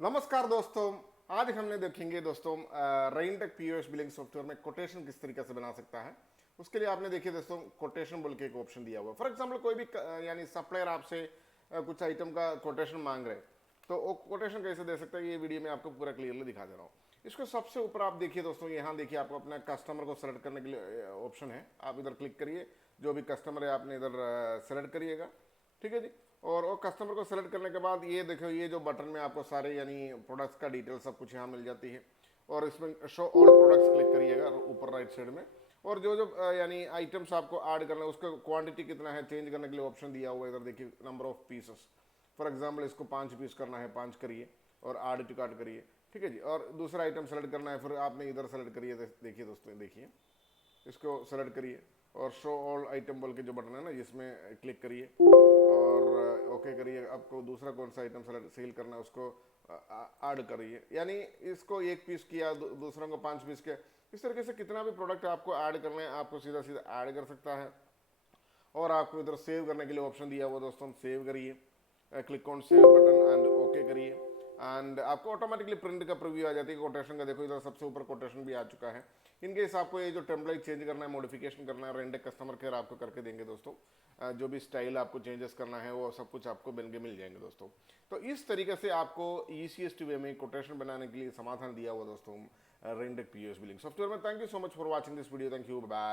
नमस्कार दोस्तों। आज हमने देखेंगे दोस्तों रेनटेक पीओएस बिलिंग सॉफ्टवेयर में कोटेशन किस तरीके से बना सकता है। उसके लिए आपने देखिए दोस्तों कोटेशन बोल के एक ऑप्शन दिया हुआ है। फॉर एग्जांपल कोई भी यानी सप्लायर आपसे कुछ आइटम का कोटेशन मांग रहे हैं, तो वो कोटेशन कैसे दे सकता है ये वीडियो में आपको पूरा क्लियरली दिखा दे रहा हूँ। इसको सबसे ऊपर आप देखिए दोस्तों, यहाँ देखिए आपको अपना कस्टमर को सेलेक्ट करने के लिए ऑप्शन है। आप इधर क्लिक करिए, जो भी कस्टमर है आपने इधर सेलेक्ट करिएगा, ठीक है जी। और वो कस्टमर को सेलेक्ट करने के बाद ये देखो, ये जो बटन में आपको सारे यानी प्रोडक्ट्स का डिटेल सब कुछ यहाँ मिल जाती है। और इसमें शो ऑल प्रोडक्ट्स क्लिक करिएगा ऊपर राइट साइड में। और जो जो यानी आइटम्स आपको ऐड करना है उसका क्वांटिटी कितना है चेंज करने के लिए ऑप्शन दिया हुआ है। इधर देखिए number of pieces, for example इसको 5 पीस करना है, 5 करिए और ऐड टू कार्ट करिए, ठीक है जी। और दूसरा आइटम सेलेक्ट करना है, फिर आपने इधर सेलेक्ट करिए। देखिए दोस्तों, देखिए इसको सेलेक्ट करिए और शो ऑल आइटम बोल के जो बटन है ना, जिसमें क्लिक करिए और ओके करिए। आपको दूसरा कौन सा आइटम सेल करना है उसको ऐड करिए। यानी इसको 1 पीस किया, दूसरों को 5 पीस किया। इस तरीके से कितना भी प्रोडक्ट आपको ऐड करना है आपको सीधा सीधा ऐड कर सकता है। और आपको इधर सेव करने के लिए ऑप्शन दिया हुआ दोस्तों, सेव करिए, click on save button and okay करिए। एंड आपको ऑटोमेटिकली प्रिंट का प्रीव्यू आ जाती है कोटेशन का। देखो इधर सबसे ऊपर कोटेशन भी आ चुका है। इन केस आपको ये जो टेम्पलेट चेंज करना है, मॉडिफिकेशन करना है, रेंटेक कस्टमर केयर आपको करके देंगे दोस्तों। जो भी स्टाइल आपको चेंजेस करना है वो सब कुछ आपको बन के मिल जाएंगे दोस्तों। तो इस तरीके से आपको ईसीएस्ट वे में कोटेशन बनाने के लिए समाधान दिया हुआ दोस्तों रेंटेक पीओएस बिलिंग सॉफ्टवेयर में। Thank you so much for watching this video. Thank you, bye.